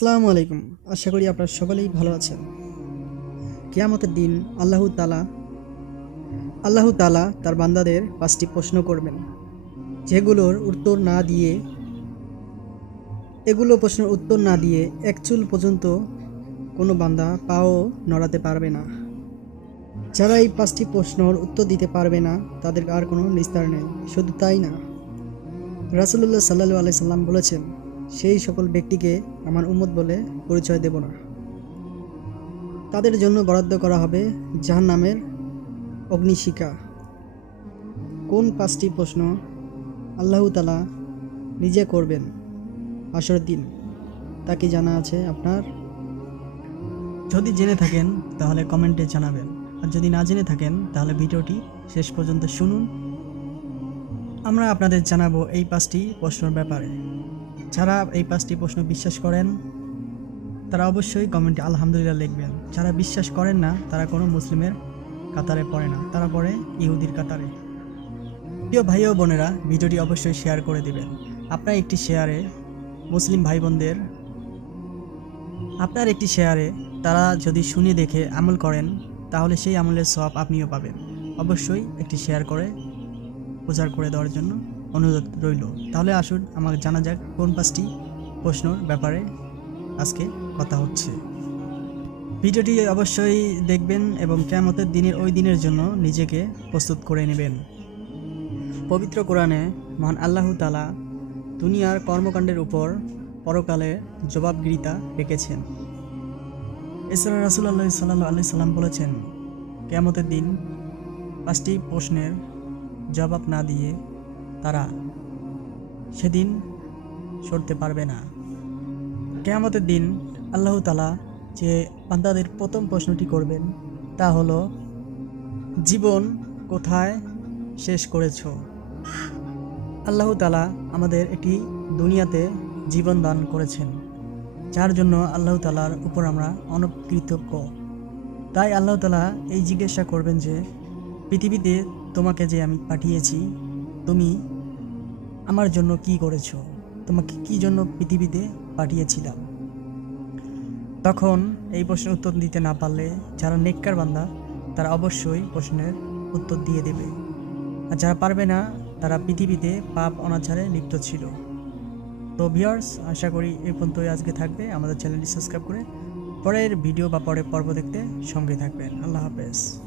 আসসালামু আলাইকুম। আশা করি আপনারা সকলেই ভালো আছেন। কেয়ামতের দিন আল্লাহ তালা আল্লাহ তালা তার বান্দাদের পাঁচটি প্রশ্ন করবেন। যেগুলোর উত্তর না দিয়ে, এগুলো প্রশ্নের উত্তর না দিয়ে এক চুল পর্যন্ত কোনো বান্দা পাও নড়াতে পারবে না। যারা এই পাঁচটি প্রশ্নর উত্তর দিতে পারবে না, তাদের আর কোনো নিস্তার নেই। শুধু তাই না? রাসুল্লাহ সাল্লু আলাই সাল্লাম বলেছেন সেই সকল ব্যক্তিকে আমার উম্মত বলে পরিচয় দেব না। তাদের জন্য বরাদ্দ করা হবে জাহান নামের অগ্নিশিকা কোন পাঁচটি প্রশ্ন আল্লাহ তালা নিজে করবেন? আসর দিন, তা কি জানা আছে আপনার? যদি জেনে থাকেন, তাহলে কমেন্টে জানাবেন। আর যদি না জেনে থাকেন, তাহলে ভিডিওটি শেষ পর্যন্ত শুনুন। আমরা আপনাদের জানাব এই পাঁচটি প্রশ্নের ব্যাপারে। যারা এই পাঁচটি প্রশ্ন বিশ্বাস করেন, তারা অবশ্যই কমেন্টে আলহামদুলিল্লাহ লিখবেন। যারা বিশ্বাস করেন না, তারা কোনো মুসলিমের কাতারে পড়ে না, তারা পড়ে ইহুদির কাতারে। প্রিয় ভাই ও বোনেরা, ভিডিওটি অবশ্যই শেয়ার করে দিবেন। আপনার একটি শেয়ারে মুসলিম ভাই বোনদের আপনার একটি শেয়ারে তারা যদি শুনে দেখে আমল করেন, তাহলে সেই আমলের সব আপনিও পাবেন। অবশ্যই একটি শেয়ার করে, প্রচার করে দেওয়ার জন্য অনুরোধ রইল। তাহলে আসুন, আমাকে জানা যাক কোন পাঁচটি প্রশ্নর ব্যাপারে আজকে কথা হচ্ছে। ভিডিওটি অবশ্যই দেখবেন এবং কেমতের দিনের ওই দিনের জন্য নিজেকে প্রস্তুত করে নেবেন। পবিত্র কোরআনে মহান আল্লাহ তালা দুনিয়ার কর্মকাণ্ডের উপর পরকালে জবাবগিরিতা রেখেছেন। এছাড়া রাসুল্লাহ সাল্লাহ আলি সাল্লাম বলেছেন কেমতের দিন পাঁচটি প্রশ্নের জবাব না দিয়ে তারা সেদিন সরতে পারবে না। কেয়ামতের দিন আল্লাহ তালা যে বান্দাদের প্রথম প্রশ্নটি করবেন, তা হলো, জীবন কোথায় শেষ করেছ? আল্লাহ তালা আমাদের একটি দুনিয়াতে জীবন দান করেছেন, যার জন্য আল্লাহ তালার উপর আমরা অনকৃতজ্ঞ তাই আল্লাহ তালা এই জিজ্ঞাসা করবেন যে, পৃথিবীতে তোমাকে যে আমি পাঠিয়েছি, তুমি আমার জন্য কি করেছ? তোমাকে কি জন্য পৃথিবীতে পাঠিয়েছিলাম? তখন এই প্রশ্নের উত্তর দিতে না পারলে যারা নেককার বান্দা, তারা অবশ্যই প্রশ্নের উত্তর দিয়ে দেবে। আর যারা পারবে না, তারা পৃথিবীতে পাপ অনাচারে লিপ্ত ছিল। তো ভিউয়ার্স, আশা করি এই পর্যন্তই আজকে থাকবে। আমাদের চ্যানেলটি সাবস্ক্রাইব করে পরের ভিডিও বা পরের পর্ব দেখতে সঙ্গে থাকবেন। আল্লাহ হাফেজ।